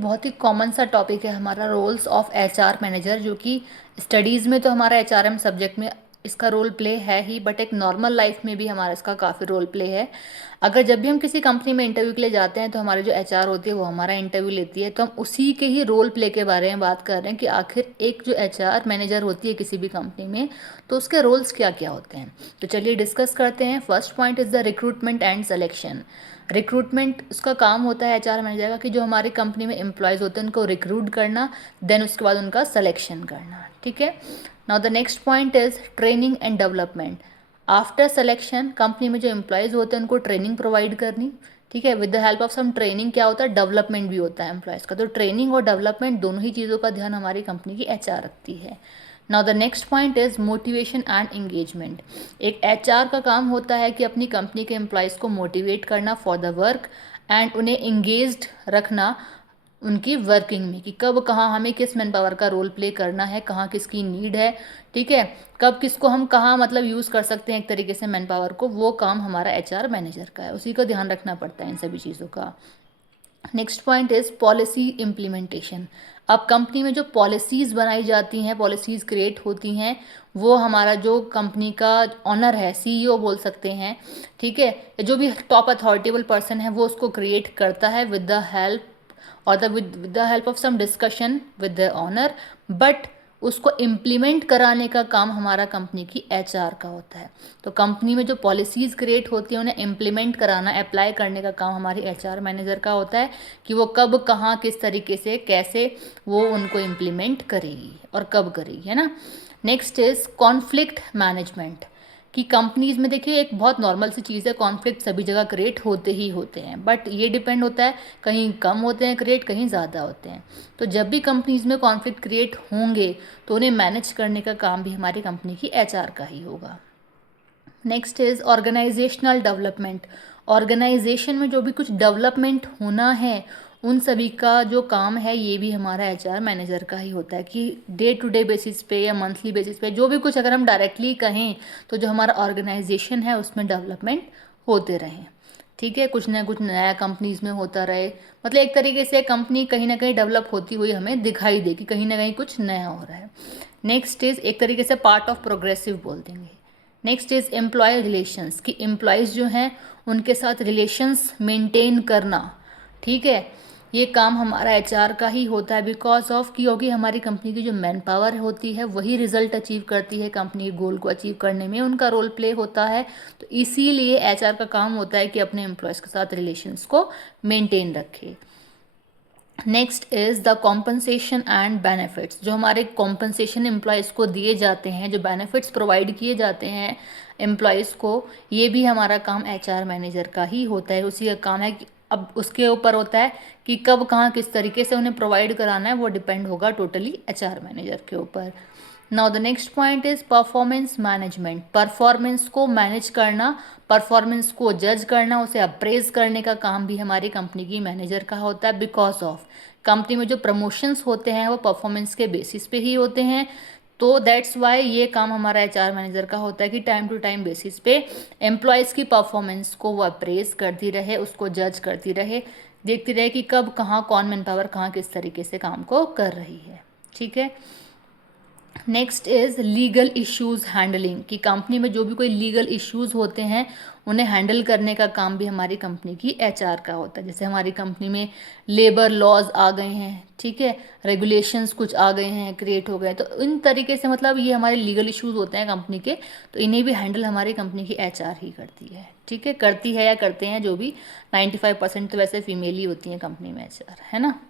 बहुत ही कॉमन सा टॉपिक है हमारा रोल्स ऑफ एचआर मैनेजर, जो कि स्टडीज़ में तो हमारा एचआरएम सब्जेक्ट में इसका रोल प्ले है ही, बट एक नॉर्मल लाइफ में भी हमारा इसका काफ़ी रोल प्ले है। अगर जब भी हम किसी कंपनी में इंटरव्यू के लिए जाते हैं तो हमारे जो एचआर होती है वो हमारा इंटरव्यू लेती है, तो हम उसी के ही रोल प्ले के बारे में बात कर रहे हैं कि आखिर एक जो एचआर मैनेजर होती है किसी भी कंपनी में, तो उसके रोल्स क्या क्या होते हैं। तो चलिए डिस्कस करते हैं। First point is the recruitment and selection. Recruitment उसका काम होता है एचआर मैनेजर का कि जो हमारी कंपनी में एम्प्लॉयज़ होते हैं उनको रिक्रूट करना, देन उसके बाद उनका सिलेक्शन करना। ठीक है। Now the next point is training and development. After selection company में जो एम्प्लॉयज़ होते हैं उनको ट्रेनिंग प्रोवाइड करनी। ठीक है। With the help of some training क्या होता है, डेवलपमेंट भी होता है एम्प्लॉयज़ का। तो ट्रेनिंग और डेवलपमेंट दोनों ही चीज़ों का ध्यान हमारी कंपनी की एचआर रखती है। Now the next point is motivation and engagement. एक एचआर का काम होता है कि अपनी कंपनी के एम्प्लॉयज़ को मोटिवेट करना फॉर द वर्क एंड उन्हें एंगेज्ड रखना उनकी वर्किंग में, कि कब कहाँ हमें किस मैन पावर का रोल प्ले करना है, कहाँ किसकी नीड है। ठीक है। कब किसको हम कहाँ मतलब यूज़ कर सकते हैं एक तरीके से मैन पावर को, वो काम हमारा एचआर मैनेजर का है, उसी का ध्यान रखना पड़ता है इन सभी चीज़ों का। Next point is policy implementation. अब कंपनी में जो पॉलिसीज़ बनाई जाती हैं, पॉलिसीज़ क्रिएट होती हैं, वो हमारा जो कंपनी का ऑनर है, सीईओ बोल सकते हैं, ठीक है, जो भी टॉप अथॉरिटेबल पर्सन है वो उसको क्रिएट करता है विद द हेल्प और with the help of some discussion with the owner, but उसको इम्प्लीमेंट कराने का काम हमारा कंपनी की एचआर का होता है। तो कंपनी में जो पॉलिसीज़ क्रिएट होती हैं उन्हें इम्प्लीमेंट कराना, अप्लाई करने का काम हमारी एचआर मैनेजर का होता है, कि वो कब कहाँ किस तरीके से कैसे वो उनको इम्प्लीमेंट करेगी और कब करेगी, है ना। Next is conflict management. कि कंपनीज में देखिए एक बहुत नॉर्मल सी चीज़ है, कॉन्फ्लिक्ट सभी जगह क्रिएट होते ही होते हैं, बट ये डिपेंड होता है, कहीं कम होते हैं क्रिएट, कहीं ज़्यादा होते हैं। तो जब भी कंपनीज में कॉन्फ्लिक्ट क्रिएट होंगे तो उन्हें मैनेज करने का काम भी हमारी कंपनी की एचआर का ही होगा। Next is organisational development. Organisation में जो भी कुछ डेवलपमेंट होना है उन सभी का जो काम है ये भी हमारा एचआर मैनेजर का ही होता है, कि डे टू डे बेसिस पे या मंथली बेसिस पे जो भी कुछ अगर हम डायरेक्टली कहें तो जो हमारा ऑर्गेनाइजेशन है उसमें डेवलपमेंट होते रहें। ठीक है। कुछ ना कुछ नया कंपनीज में होता रहे, मतलब एक तरीके से कंपनी कहीं ना कहीं डेवलप होती हुई हमें दिखाई दे कि कहीं ना कहीं कुछ नया हो रहा है। नेक्स्ट इज एक तरीके से पार्ट ऑफ प्रोग्रेसिव बोल देंगे। नेक्स्ट इज एम्प्लॉय रिलेशंस, कि एम्प्लॉयज़ जो हैं उनके साथ रिलेशंस मेंटेन करना। ठीक है। ये काम हमारा एचआर का ही होता है, बिकॉज ऑफ क्योंकि हमारी कंपनी की जो मैन पावर होती है वही रिजल्ट अचीव करती है, कंपनी के गोल को अचीव करने में उनका रोल प्ले होता है। तो इसीलिए एचआर का काम होता है कि अपने एम्प्लॉयज़ के साथ रिलेशंस को मेंटेन रखे। Next is the compensation and benefits. जो हमारे कॉम्पनसेशन एम्प्लॉयज़ को दिए जाते हैं, जो बेनिफिट्स प्रोवाइड किए जाते हैं एम्प्लॉयज़ को, ये भी हमारा काम एचआर मैनेजर का ही होता है, उसी का काम है। कि अब उसके ऊपर होता है कि कब कहाँ किस तरीके से उन्हें प्रोवाइड कराना है, वो डिपेंड होगा टोटली एचआर मैनेजर के ऊपर। Now the next point is performance management. Performance को मैनेज करना, परफॉर्मेंस को जज करना, उसे अप्रेज करने का काम भी हमारी कंपनी की मैनेजर का होता है, बिकॉज ऑफ कंपनी में जो प्रमोशंस होते हैं वो परफॉर्मेंस के बेसिस पे ही होते हैं। तो दैट्स वाई ये काम हमारा एचआर मैनेजर का होता है कि टाइम टू टाइम बेसिस पे एम्प्लॉयज़ की परफॉर्मेंस को वो अप्रेज करती रहे, उसको जज करती रहे, देखती रहे कि कब कहाँ कौन मैन पावर कहाँ किस तरीके से काम को कर रही है। ठीक है। Next is legal issues handling. कि कंपनी में जो भी कोई लीगल इश्यूज़ होते हैं उन्हें हैंडल करने का काम भी हमारी कंपनी की एचआर का होता है। जैसे हमारी कंपनी में लेबर लॉज आ गए हैं, ठीक है, रेगुलेशंस कुछ आ गए हैं, क्रिएट हो गए, तो इन तरीके से मतलब ये हमारे लीगल इश्यूज़ होते हैं कंपनी के, तो इन्हें भी हैंडल हमारी कंपनी की एचआर ही करती है। ठीक है, करती है या करते हैं जो भी, 95% तो वैसे फीमेल ही होती हैं कंपनी में एचआर, है ना।